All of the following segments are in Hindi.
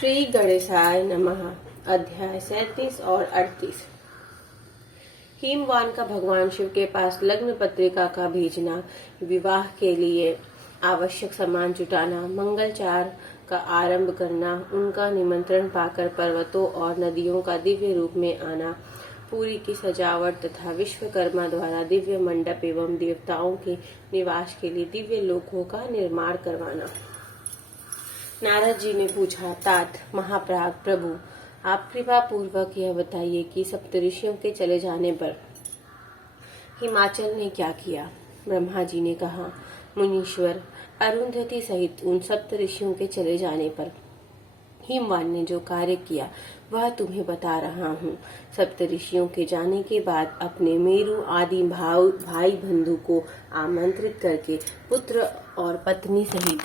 श्री गणेशाय नमः। अध्याय 37 और 38। हिमवान का भगवान शिव के पास लग्न पत्रिका का भेजना, विवाह के लिए आवश्यक सामान जुटाना, मंगलचार का आरंभ करना, उनका निमंत्रण पाकर पर्वतों और नदियों का दिव्य रूप में आना, पूरी की सजावट तथा विश्वकर्मा द्वारा दिव्य मंडप एवं देवताओं के निवास के लिए दिव्य लोकों का निर्माण करवाना। नारद जी ने पूछा, तात महाप्राग प्रभु, आप कृपा पूर्वक यह बताइए कि सप्तऋषियों के चले जाने पर हिमाचल ने क्या किया। ब्रह्मा जी ने कहा, मुनीश्वर, अरुंधति सहित उन सप्तऋषियों के चले जाने पर हिमवान ने जो कार्य किया वह तुम्हें बता रहा हूँ। सप्तऋषियों के जाने के बाद अपने मेरु आदि भाई बंधु को आमंत्रित करके पुत्र और पत्नी सहित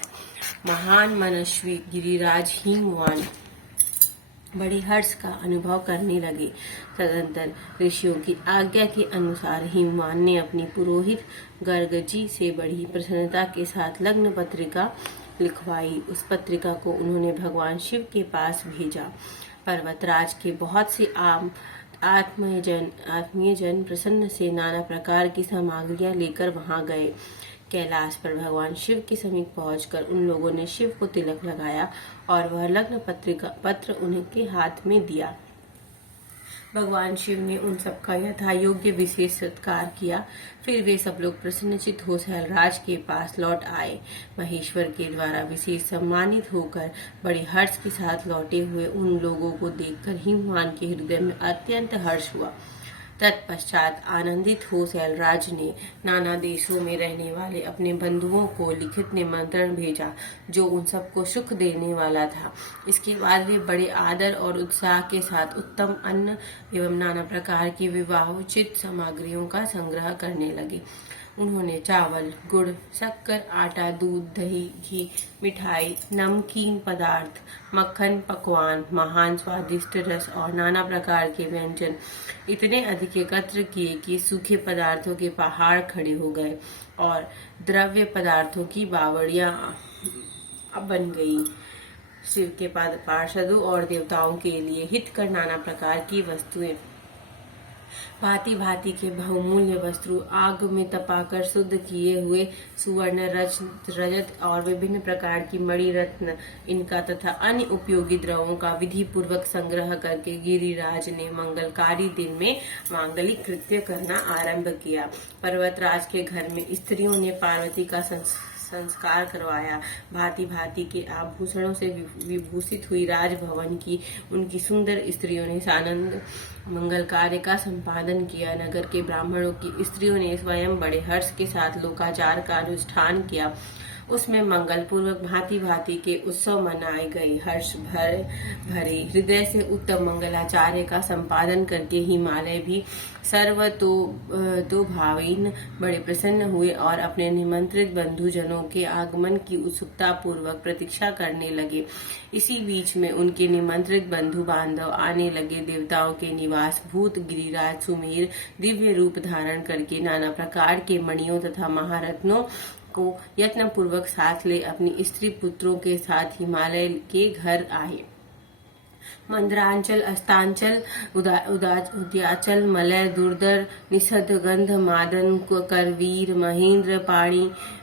महान मनस्वी गिरिराज हिमवान बड़े हर्ष का अनुभव करने लगे। तदंतर ऋषियों की आज्ञा के अनुसार हिमवान ने अपनी पुरोहित गर्ग जी से बड़ी प्रसन्नता के साथ लग्न पत्रिका लिखवाई। उस पत्रिका को उन्होंने भगवान शिव के पास भेजा। पर्वतराज के बहुत से आत्मीय जन प्रसन्न से नाना प्रकार की सामग्रियां लेकर वहां गए। कैलाश पर भगवान शिव के समीप पहुंचकर उन लोगों ने शिव को तिलक लगाया और वह लग्न पत्र उनके हाथ में दिया। भगवान शिव ने उन सबका यथा योग्य विशेष सत्कार किया। फिर वे सब लोग प्रसन्नचित हो शैलराज के पास लौट आए। महेश्वर के द्वारा विशेष सम्मानित होकर बड़े हर्ष के साथ लौटे हुए उन लोगों को देखकर हिमवान के हृदय में अत्यंत हर्ष हुआ। तत्पश्चात आनंदित हो शैलराज ने नाना देशों में रहने वाले अपने बंधुओं को लिखित निमंत्रण भेजा, जो उन सबको सुख देने वाला था। इसके बाद वे बड़े आदर और उत्साह के साथ उत्तम अन्न एवं नाना प्रकार की विवाहोचित सामग्रियों का संग्रह करने लगे। उन्होंने चावल, गुड़, शक्कर, आटा, दूध, दही, घी, मिठाई, नमकीन पदार्थ, मक्खन, पकवान, महान स्वादिष्ट रस और नाना प्रकार के व्यंजन इतने अधिक एकत्र किए कि सूखे पदार्थों के पहाड़ खड़े हो गए और द्रव्य पदार्थों की बावड़ियां बन गई। शिव के पार्षदों और देवताओं के लिए हितकर नाना प्रकार की वस्तुएं, भांति भांति के बहुमूल्य वस्त्र, आग में तपाकर शुद्ध किए हुए सुवर्ण, रजत और विभिन्न प्रकार की मणि रत्न, इनका तथा अन्य उपयोगी द्रव्यों का विधि पूर्वक संग्रह करके गिरिराज ने मंगलकारी दिन में मांगलिक कृत्य करना आरंभ किया। पर्वतराज के घर में स्त्रियों ने पार्वती का संस्कार करवाया। भांति भांति के आभूषणों से विभूषित हुई राजभवन की उनकी सुंदर स्त्रियों ने सानंद मंगल कार्य का संपादन किया। नगर के ब्राह्मणों की स्त्रियों ने स्वयं बड़े हर्ष के साथ लोकाचार का अनुष्ठान किया। उसमें मंगल पूर्वक भांति भांति के उत्सव मनाए गए। हर्ष भरे हृदय से उत्तम मंगलाचार्य का संपादन करके हिमालय भी सर्वतो भावीन बड़े प्रसन्न हुए और अपने निमंत्रित बंधुजनों के आगमन की उत्सुकता पूर्वक प्रतीक्षा करने लगे। इसी बीच में उनके निमंत्रित बंधु बांधव आने लगे। देवताओं के निवास भूत गिरिराज सुमेर दिव्य रूप धारण करके नाना प्रकार के मणियों तथा महारत्नों को यत्न पूर्वक साथ ले अपनी स्त्री पुत्रों के साथ हिमालय के घर आए। मंद्रांचल, अस्तांचल, उद्याचल, मलय, दुर्धर, निषद, गंध, मादन, करवीर, महेंद्र,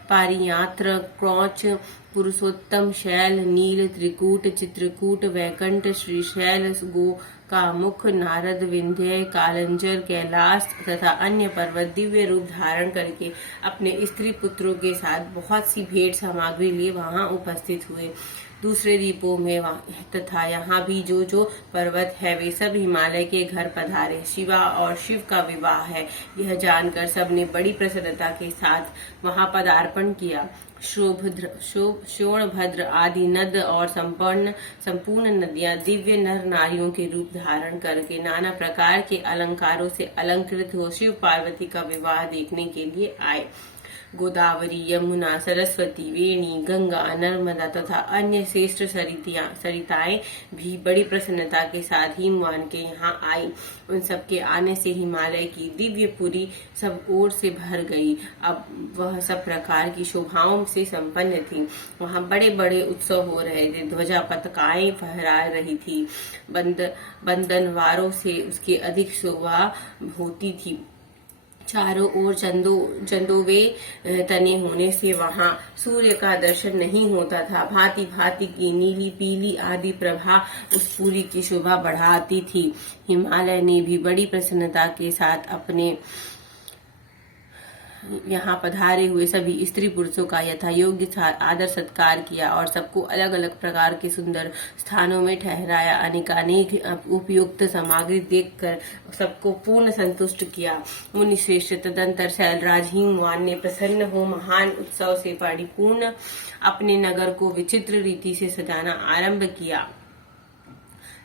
पारियात्र, क्रौच, पुरुषोत्तम, शैल, नील, त्रिकूट, चित्रकूट, वैकुंठ, श्रीशैल, गोकामुख, नारद, विंध्य, कालंजर, कैलाश तथा अन्य पर्वत दिव्य रूप धारण करके अपने स्त्री पुत्रों के साथ बहुत सी भेंट सामग्री लिए वहां उपस्थित हुए। दूसरे द्वीपों में तथा यहाँ भी जो पर्वत है वे सब हिमालय के घर पधारे। शिवा और शिव का विवाह है, यह जानकर सबने बड़ी प्रसन्नता के साथ वहां पदार्पण किया। शोणभद्र आदि नद और संपूर्ण नदियां दिव्य नर नारियों के रूप धारण करके नाना प्रकार के अलंकारों से अलंकृत हो शिव पार्वती का विवाह देखने के लिए आए। गोदावरी, यमुना, सरस्वती, वेणी, गंगा, नर्मदा तथा अन्य श्रेष्ठ सरिताएं भी बड़ी प्रसन्नता के साथ हिमवान के यहाँ आई। उन सबके आने से हिमालय की दिव्यपुरी सब ओर से भर गई। अब वह सब प्रकार की शोभाओं से संपन्न थी। वहाँ बड़े बड़े उत्सव हो रहे थे, ध्वजा पताकाएं फहरा रही थी, बंदनवारों से उसके अधिक शोभा होती थी। चारों ओर चंदोवे तने होने से वहां सूर्य का दर्शन नहीं होता था। भांति भांति की नीली पीली आदि प्रभा उस पुरी की शोभा बढ़ाती थी। हिमालय ने भी बड़ी प्रसन्नता के साथ अपने यहाँ पधारे हुए सभी स्त्री पुरुषों का यथा योग्य आदर सत्कार किया और सबको अलग अलग प्रकार के सुंदर स्थानों में ठहराया। अनेकानेक उपयुक्त सामग्री देखकर सबको पूर्ण संतुष्ट किया। मुनि श्रेष्ठ तदंतर शैलराज हिमवान ने प्रसन्न हो महान उत्सव से परिपूर्ण अपने नगर को विचित्र रीति से सजाना आरंभ किया।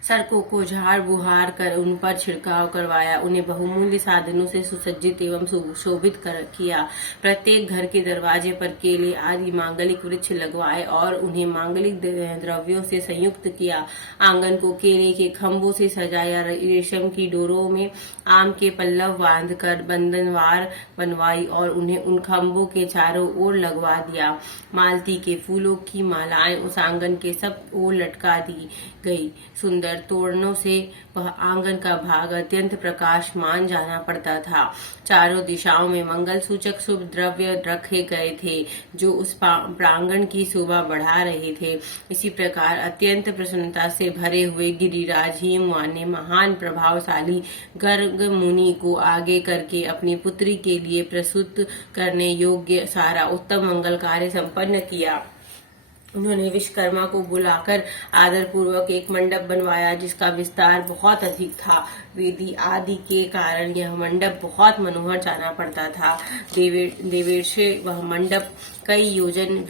सड़कों को झाड़ बुहार कर उन पर छिड़काव करवाया, उन्हें बहुमूल्य साधनों से सुसज्जित एवं सुशोभित किया। प्रत्येक घर के दरवाजे पर केले आदि मांगलिक वृक्ष लगवाए और उन्हें मांगलिक द्रव्यों से संयुक्त किया। आंगन को केले के खंभों से सजाया, रेशम की डोरों में आम के पल्लव बांधकर बंधनवार बनवाई और उन्हें उन खंभों के चारों ओर लगवा दिया। मालती के फूलों की मालाएं उस आंगन के सब ओर लटका दी गई। सुंदर तोरणों से वह आंगन का भाग अत्यंत प्रकाशमान जाना पड़ता था। चारों दिशाओं में मंगल सूचक शुभ द्रव्य रखे गए थे जो उस प्रांगण की शोभा बढ़ा रहे थे। इसी प्रकार अत्यंत प्रसन्नता से भरे हुए गिरिराज हिमवान ने महान प्रभावशाली गर्ग मुनि को आगे करके अपनी पुत्री के लिए प्रसूत करने योग्य सारा उत्तम मंगल कार्य संपन्न किया। उन्होंने विश्वकर्मा को बुलाकर आदर पूर्वक एक मंडप बनवाया जिसका विस्तार बहुत अधिक था। विधि आदि के कारण यह मंडप बहुत मनोहर जाना पड़ता था। देवेश वह मंडप कई योजन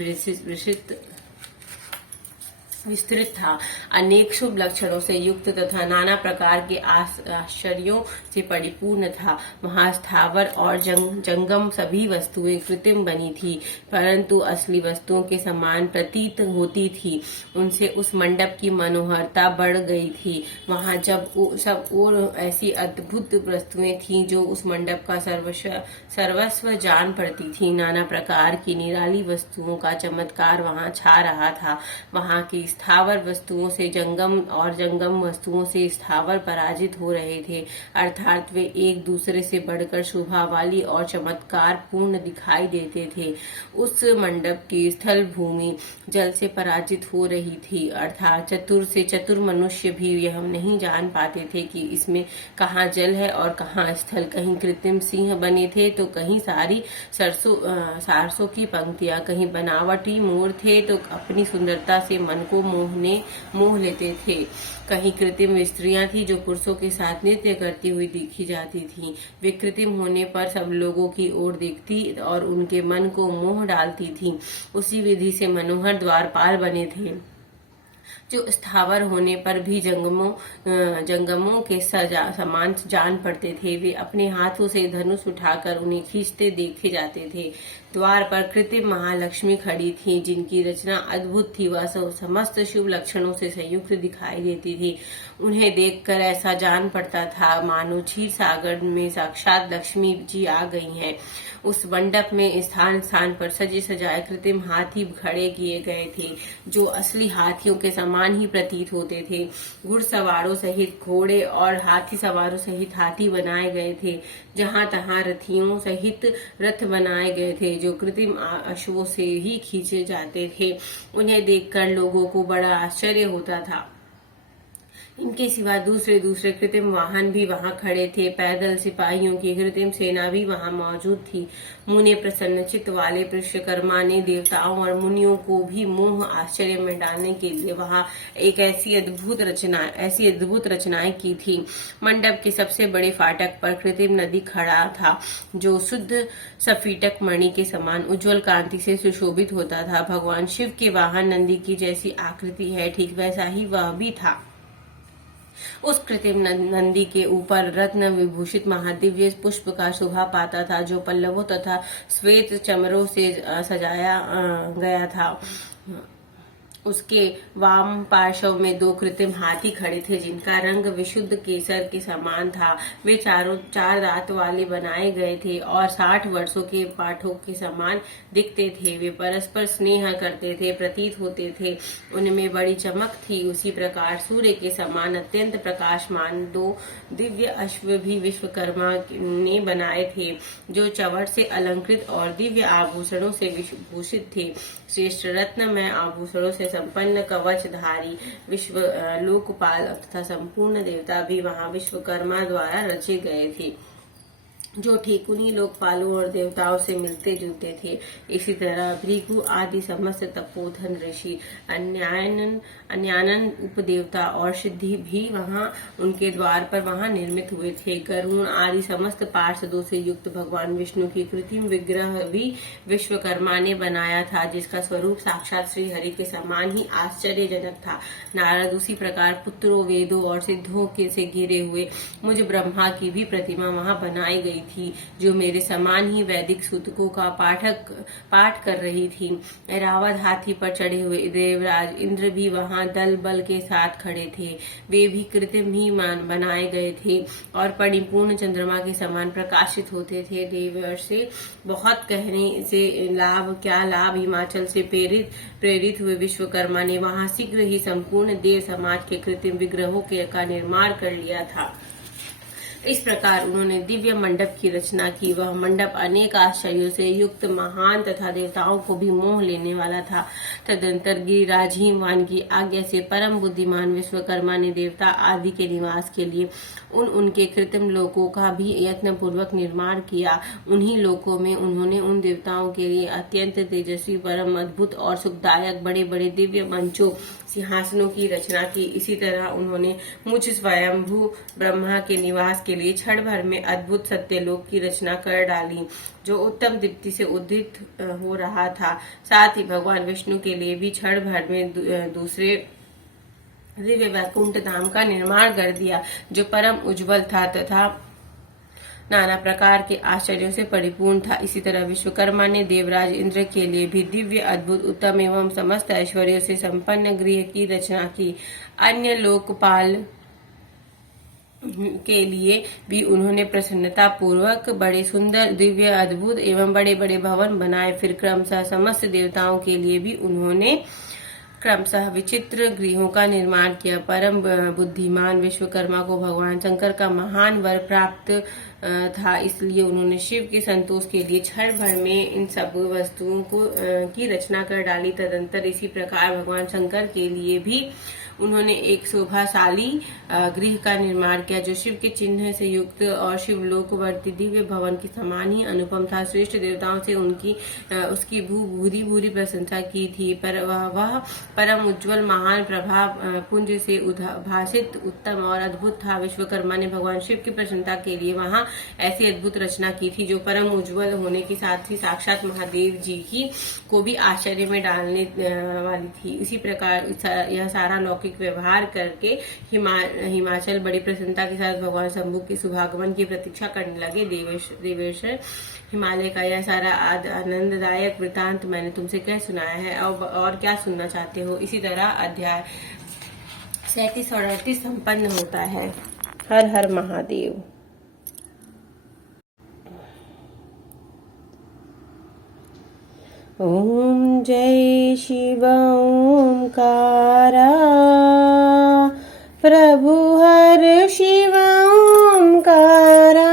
विस्तृत था। अनेक शुभ लक्षणों से युक्त तथा नाना प्रकार के आश्चर्यों से परिपूर्ण था। वहां स्थावर और जंगम सभी वस्तुएं कृत्रिम बनी थी, परंतु असली वस्तुओं के समान प्रतीत होती थी। उनसे उस मंडप की मनोहरता बढ़ गई थी। वहां सब और ऐसी अद्भुत वस्तुएं थीं जो उस मंडप का सर्वस्व जान पड़ती थी। नाना प्रकार की निराली वस्तुओं का चमत्कार वहां छा रहा था। वहां की स्थावर वस्तुओं से जंगम और जंगम वस्तुओं से स्थावर पराजित हो रहे थे, अर्थात वे एक दूसरे से बढ़कर शोभा वाली और चमत्कार पूर्ण दिखाई देते थे। उस मंडप की स्थल भूमि जल से पराजित हो रही थी, अर्थात चतुर से चतुर मनुष्य भी यह नहीं जान पाते थे कि इसमें कहाँ जल है और कहाँ स्थल। कहीं कृत्रिम सिंह बने थे तो कहीं सारी सरसों की पंक्तियां, कहीं बनावटी मोर थे तो अपनी सुंदरता से मन को मोह लेते थे। कहीं कृत्रिम स्त्रियां थी जो पुरुषों के साथ नृत्य करती हुई देखी जाती थीं। वे कृत्रिम होने पर सब लोगों की ओर देखती और उनके मन को मोह डालती थीं। उसी विधि से मनोहर द्वारपाल बने थे जो स्थावर होने पर भी जंगमों के समान जान पड़ते थे। वे अपने हाथों से धनुष उठाकर उन्हें खींचते देखे जाते थे। द्वार पर कृत्रिम महालक्ष्मी खड़ी थी जिनकी रचना अद्भुत थी। वह समस्त शुभ लक्षणों से संयुक्त दिखाई देती थी। उन्हें देखकर ऐसा जान पड़ता था मानो क्षीर सागर में साक्षात लक्ष्मी जी आ गई हैं। उस मंडप में स्थान स्थान पर सजे सजाए कृत्रिम हाथी खड़े किए गए थे जो असली हाथियों के समान ही प्रतीत होते थे। घुड़सवारों सहित घोड़े और हाथी सवारों सहित हाथी बनाए गए थे। जहां तहां रथियों सहित रथ बनाए गए थे जो कृत्रिम अश्वों से ही खींचे जाते थे। उन्हें देखकर लोगों को बड़ा आश्चर्य होता था। इनके सिवा दूसरे कृत्रिम वाहन भी वहां खड़े थे। पैदल सिपाहियों की कृत्रिम सेना भी वहां मौजूद थी। मुने प्रसन्न चित्त वाले विश्वकर्मा ने देवताओं और मुनियों को भी मोह आश्चर्य में डालने के लिए वहां एक ऐसी अद्भुत रचनाएं की थी। मंडप के सबसे बड़े फाटक पर कृत्रिम नदी खड़ा था जो शुद्ध सफीटक मणि के समान उज्जवल कांति से सुशोभित होता था। भगवान शिव के वाहन नंदी की जैसी आकृति है ठीक वैसा ही वह भी था। उस कृत्रिम नंदी के ऊपर रत्न विभूषित महादिव्य पुष्प का शोभा पाता था, जो पल्लवों तथा श्वेत चमरों से सजाया गया था। उसके वाम पार्श्व में दो कृत्रिम हाथी खड़े थे, जिनका रंग विशुद्ध केसर के समान था। वे चार दांत वाले बनाए गए थे और 60 वर्षों के पाठों के समान दिखते थे। वे परस्पर स्नेह करते थे, प्रतीत होते थे। उनमें बड़ी चमक थी। उसी प्रकार सूर्य के समान अत्यंत प्रकाशमान दो दिव्य अश्व भी विश्वकर्मा ने बनाए थे, जो चवड़ से अलंकृत और दिव्य आभूषणों से भूषित थे। श्रेष्ठ रत्न में आभूषणों से संपन्न कवचधारी विश्व लोकपाल तथा संपूर्ण देवता भी वहां विश्वकर्मा द्वारा रचे गए थे, जो ठेकुनी लोकपालों और देवताओं से मिलते जुलते थे। इसी तरह भृगु आदि समस्त तपोधन ऋषि, अन्यानन उपदेवता और सिद्धि भी वहां उनके द्वार पर वहां निर्मित हुए थे। गरुण आदि समस्त पार्षदों से युक्त भगवान विष्णु की कृत्रिम विग्रह भी विश्वकर्मा ने बनाया था, जिसका स्वरूप साक्षात श्री हरि के समान ही आश्चर्यजनक था। नारद उसी प्रकार पुत्रों, वेदों और सिद्धों के से घिरे हुए मुझ ब्रह्मा की भी प्रतिमा वहां बनाई गई थी, जो मेरे समान ही वैदिक सूतकों का पाठ कर रही थी। ऐरावत हाथी पर चढ़े हुए देवराज इंद्र भी वहां दल बल के साथ खड़े थे। वे भी कृत्रिम ही बनाए गए थे और परिपूर्ण चंद्रमा के समान प्रकाशित होते थे। देवर्षि बहुत कहने से क्या लाभ, हिमाचल से प्रेरित हुए विश्वकर्मा ने वहां शीघ्र ही संपूर्ण देव समाज के कृत्रिम विग्रहों का निर्माण कर लिया था। इस प्रकार उन्होंने दिव्य मंडप की रचना की। वह मंडप अनेक आश्चर्यों से युक्त, महान तथा देवताओं को भी मोह लेने वाला था। तदंतर गिरिराज हिमवान की आज्ञा से परम बुद्धिमान विश्वकर्मा ने देवता आदि के निवास के लिए उनके कृत्रिम लोकों का भी यत्न पूर्वक निर्माण किया। उन्हीं लोकों में उन्होंने उन देवताओं के लिए अत्यंत तेजस्वी, परम अद्भुत और सुखदायक बड़े बड़े दिव्य मंचों, सिंहासनों की रचना की। इसी तरह उन्होंने मुझ स्वयंभू ब्रह्मा के निवास के लिए क्षण भर में अद्भुत सत्यलोक की रचना कर डाली, जो उत्तम दीप्ति से उद्दीत हो रहा था। साथ ही भगवान विष्णु के लिए भी क्षण भर में दूसरे दिव्य वैकुंठ धाम का निर्माण कर दिया, जो परम उज्जवल था तथा नाना प्रकार के आश्चर्यों से परिपूर्ण था। इसी तरह विश्वकर्मा ने देवराज इंद्र के लिए भी दिव्य, अद्भुत, उत्तम एवं समस्त ऐश्वर्यों से संपन्न गृह की रचना की। अन्य लोकपाल के लिए भी उन्होंने प्रसन्नता पूर्वक बड़े सुंदर, दिव्य, अद्भुत एवं बड़े बड़े भवन बनाए। फिर क्रमशः समस्त देवताओं के लिए भी उन्होंने क्रमशः विचित्र गृहों का निर्माण किया। परम बुद्धिमान विश्वकर्मा को भगवान शंकर का महान वर प्राप्त था, इसलिए उन्होंने शिव के संतोष के लिए क्षण भर में इन सब वस्तुओं की रचना कर डाली। तदंतर इसी प्रकार भगवान शंकर के लिए भी उन्होंने एक शोभाशाली गृह का निर्माण किया, जो शिव के चिन्ह से युक्त और शिवलोकवर्ती दिव्य भवन के समान ही अनुपम था। श्रेष्ठ देवताओं से उसकी भूरी प्रशंसा की थी, पर वह परम उज्जवल, महान, प्रभाव पुंज से भाषित, उत्तम और अद्भुत था। विश्वकर्मा ने भगवान शिव की प्रसन्नता के लिए वहां ऐसी अद्भुत रचना की थी, जो परम उज्जवल होने के साथ ही साक्षात महादेव जी को भी आश्चर्य में डालने वाली थी। इसी प्रकार यह सारा लौकिक व्यवहार करके हिमाचल बड़ी प्रसन्नता के साथ भगवान शंभु के शुभागमन की प्रतीक्षा करने लगे। देवेश हिमालय का यह सारा आनंददायक वृतांत मैंने तुमसे कह सुनाया है, और क्या सुनना चाहते हो? इसी तरह अध्याय 37 और 38 संपन्न होता है। हर हर महादेव। ओम जय शिव ओंकारा, प्रभु हर शिव ओंकारा।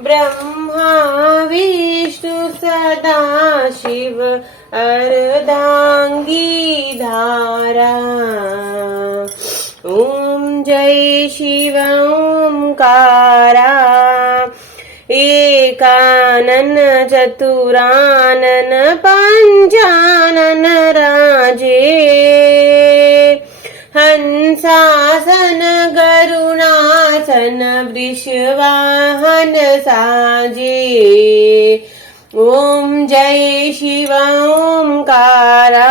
ब्रह्मा विष्णु सदा शिव अर्धांगी धारा। ओम जय शिव ओंकारा, एकानन चतुरानन पंचानन राजे। हंसासन गरुणासन वृषवाहन साजे। ओम जय शिव ओंकारा,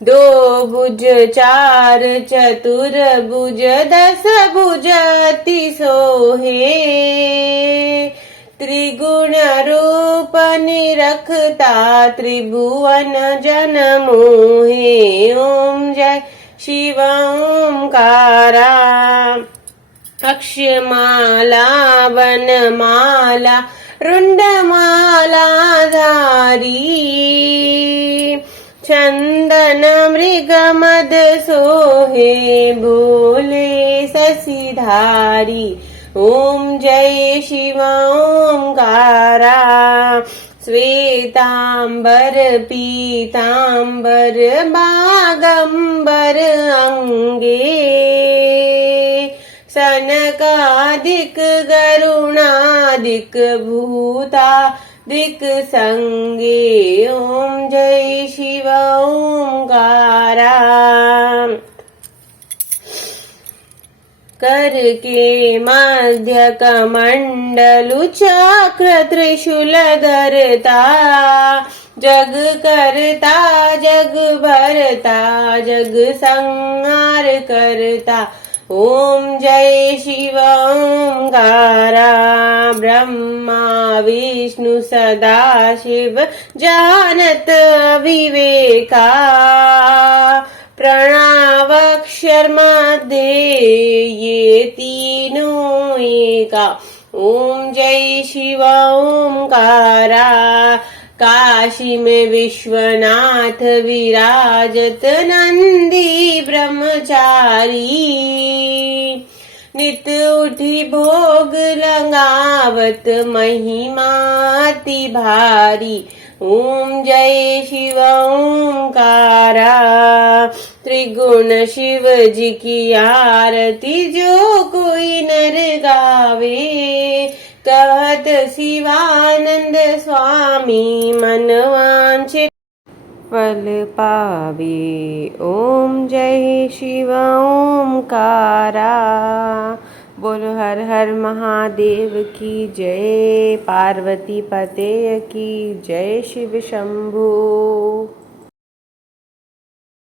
दो भुज चार चतुर भुज दस भुज अति सोहे त्रिगुण रूप निरखता त्रिभुवन जन मोहे ओम जय शिव ओंकारा अक्षमाला वनमाला रुंडमाला धारी चंदन मृग मद सोहे भोले शशिधारी ओम जय शिव ओंकारा श्वेतांबर पीतांबर बागंबर अंगे सनकादिक गरुणादिक भूतादिक संगे ओम जय शिव ओंकारा कर के मध्य कमंडलु चक्र त्रिशूल धरता जग करता जग भरता जग संहार करता ओम जय शिव ओंकारा ब्रह्मा विष्णु सदा शिव जानत विवेका प्रणवाक्षर मध्य ये तीनों एका ओम जय शिव ओंकारा काशी में विश्वनाथ विराजत नंदी ब्रह्मचारी नित उठी भोग लगावत महिमाति भारी ओम जय शिव ओंकारा त्रिगुण शिव जी की आरती जो कोई नर गावे कहत शिवानंद स्वामी मन वांछित फल पावे ओम जय शिव ओंकारा बोलो हर हर महादेव की जय पार्वती पते की जय शिव शंभू।